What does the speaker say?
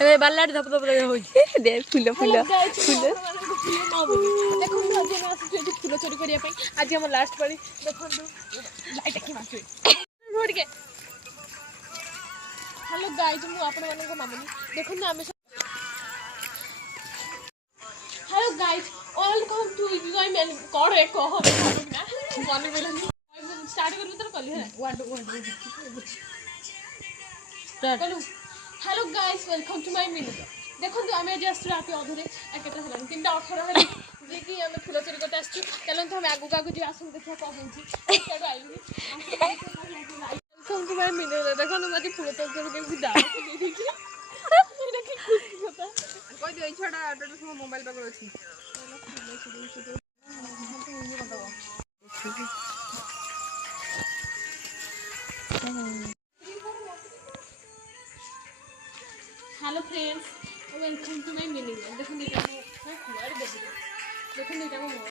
ए बालाड धप धप होई दे फुल फुल फुल देखो आज हम आसी जे फुल चोरी करिया पई आज हम लास्ट पाली देखो लाइट की माछे रोड के हेलो गाइस मु आपन माने को मामुनी देखो ना हमें हेलो गाइस वेलकम टू एंजॉय मेल कोड रे को हो ना बने बेलनी स्टार्ट करू तो कली है 1 2 स्टार्ट करू hello guys welcome to my mini देखो आम जस्ट रात अधरे केटा है 3:18 है जे कि आम फुल चोरी करते आसछु चलते हम आगु आगु जी आसु देखिया कौन होची केडो आइली वेलकम टू माय मिनी देखो मत फुल चोरी के भी डाल दे देखी एटा की खुशी होता कोई दे छोड़ा ऑटो मोबाइल पकड़ अछि hello friends welcome to my mini देखो नीटा मो मोबाइल देखो नीटा मो मोबाइल